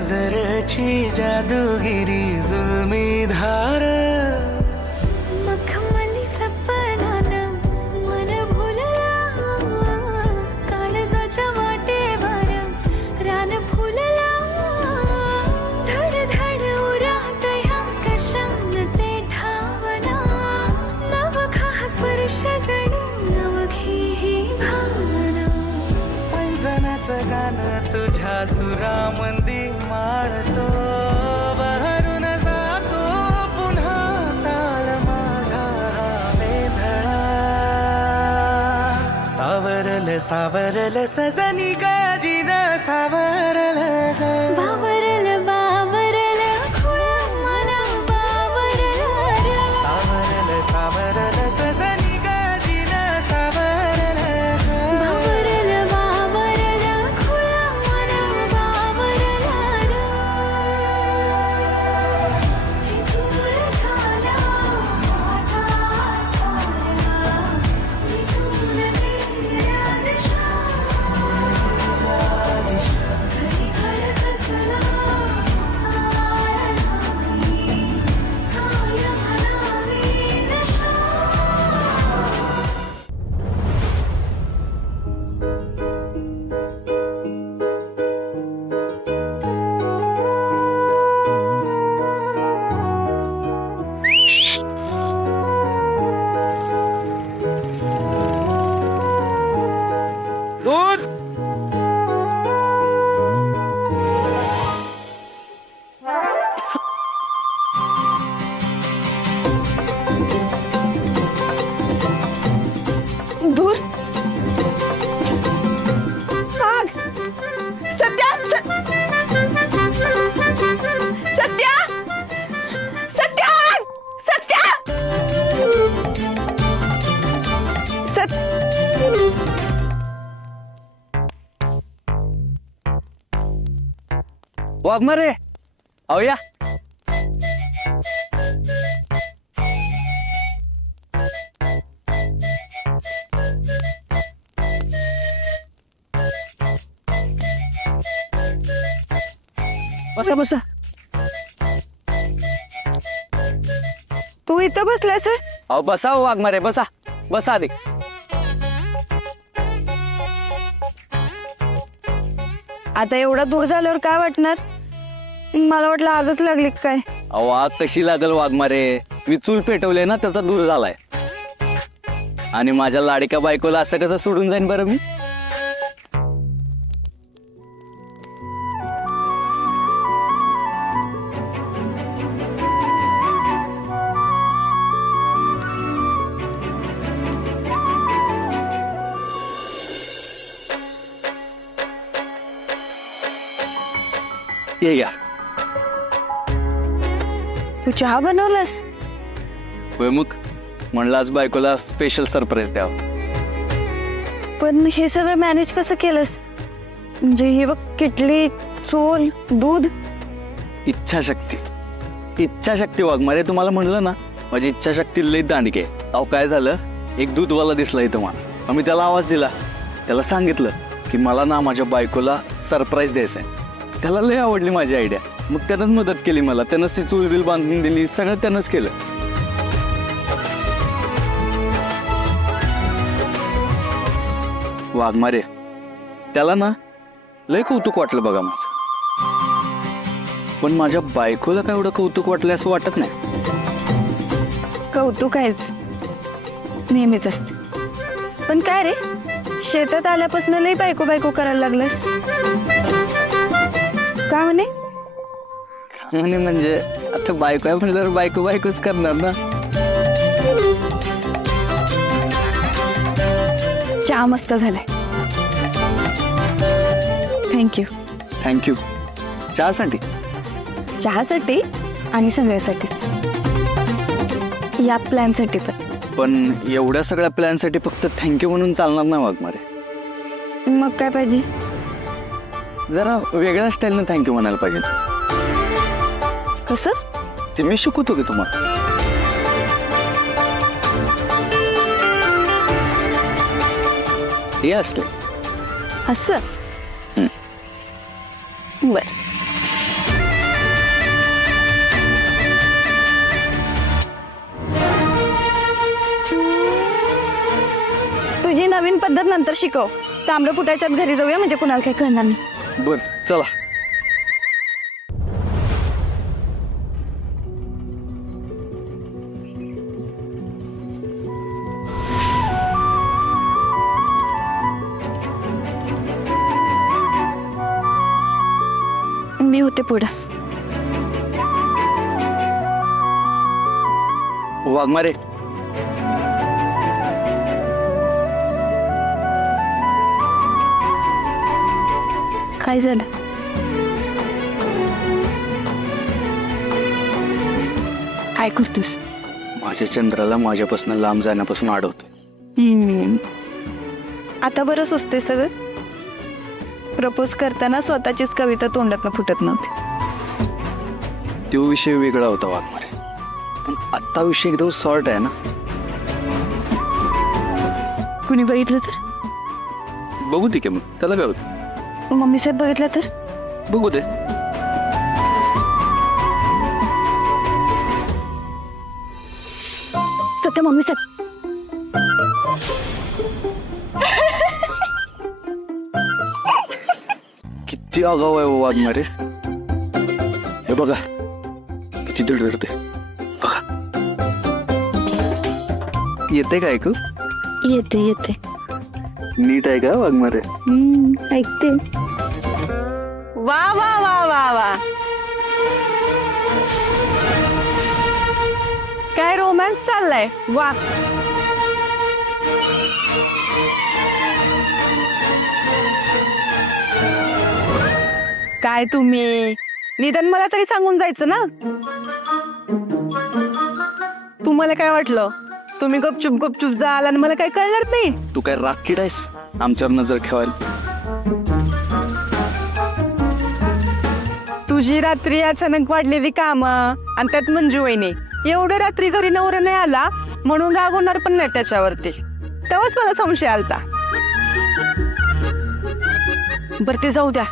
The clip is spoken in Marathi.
नजरची जादूगिरी जुलमी धार मखमली सपनानं मन भुलला काळजाच्या वाटेवर रान फुलला धड धड उरात ह्या कशान ते ठावना नवखा स्पर्श जणू नवखी ही भावना पैंजणाचं गाणं तुझ्या सुरामंदी माळतो बहरून जातो पुन्हा ताल माझा हा वेधळा सावरल सावरल सजनी गाजीन सावरल बावरल बावरल खुळ मना बावरल सावरल सावरल सजनी गाजीन सावरल बावरल बावरल खुळ मना बावरल दूर झाला माझा सारा निघून गेल्या दिशा घरी घर कसला आळणावी काय म्हणावी नशा दूध दूर आग सत्या सत्या सत्या सत्या सत वाघमारे अहो या बसा बसा तू इथं बसलास होय? अहो बसा हो वाघमारे बसा बसा आधी आता एवढा दूर झाल्यावर काय वाटणार मला वाटलं आगच लागली का काय अहो आग कशी लागल वाघमारे मी चूल पेटवले ना त्याचा दूर झालाय आणि माझ्या लाडक्या बायकोला असं कसं सोडून जाईन बरं मी ये घ्या तू चहा बनवलास होय मग म्हणलं आज बायकोला स्पेशल सरप्राईज द्यावं पण हे सगळं मॅनेज कसं केलंस म्हणजे हे बघ किटली चूल दूध इच्छाशक्ती वाघमारे तुम्हाला म्हणलं ना माझी इच्छाशक्ती लई दांडकी आहे अहो काय झालं एक दूधवाला दिसला इथं मला आम्ही त्याला आवाज दिला त्याला सांगितलं की मला ना माझ्या बायकोला सरप्राईज द्यायचं आहे त्याला लई आवडली माझी आयडिया मग त्यानंच मदत केली मला त्यानंच ती चूल बिल बांधून दिली सगळं त्यानंच केलं वाघमारे त्याला ना लय कौतुक वाटलं बघा माझं पण माझ्या बायकोला काय एवढं कौतुक वाटलं असं वाटत नाही कौतुक आहेच नेहमीच असते पण काय रे शेतात आल्यापासून लई बायको बायको करायला लागलास का म्हणे म्हणजे आता बायको आहे म्हणल्यावर बायको बायकोच करणार ना चहा मस्त झालाय थँक्यू थँक्यू चहासाठी चहासाठी आणि सगळ्यासाठीच या प्लॅनसाठी पण एवढ्या सगळ्या प्लॅनसाठी फक्त थँक्यू म्हणून चालणार नाही वाघमारे मग काय पाहिजे जरा वेगळ्या स्टाईलनं थँक्यू म्हणायला पाहिजे कसं ते मी शिकवतो की तुम्हाला हे असले असं बर नवीन पद्धत नंतर शिकव. तांबडं फुटायच्यात घरी जाऊया म्हणजे कुणाला काही कळणार नाही. बर चला. मी होते पुढं. वाघमारे, काय झालं? काय करतोस? माझ्या चंद्राला माझ्यापासून लांब जाण्यापासून अडवतो. आता बरं सुचते सगळं. प्रपोज करताना स्वतःचीच कविता तोंडातनं फुटत नव्हती. तो विषय वेगळा होता वाघमारे, पण आत्ता विषय एकदम सॉर्ट आहे ना. कुणी बघितलं तर? बघू दे की मग, त्याला काय होतं. मम्मी साहेब बघितलं तर? बघू दे. सत्य मम्मी साहेब. किती आगाव आहे हो वाघमारे. हे बघा किती धडधडते बघा. येते का ऐकू? येते येते. नीट आहे का वाघमारे? ऐकते. वा वा वा वा वा. काय रोमॅन्स चाललाय. वा. काय तुम्ही निदान मला तरी सांगून जायचं ना. तुम्हाला काय वाटलं तुम्ही गपचूप गपचूप जाल आणि मला काय कळणार नाही? तू काय राखीड आहेस आमच्यावर नजर ठेवायला? तुझी रात्री अचानक वाढलेली कामं आणि त्यात मंजू वहिनी एवढ्या रात्री घरी नवरा नाही आला म्हणून रागवणार पण नाही त्याच्यावरती. तेव्हाच मला संशय आलता. बरं ते जाऊ द्या.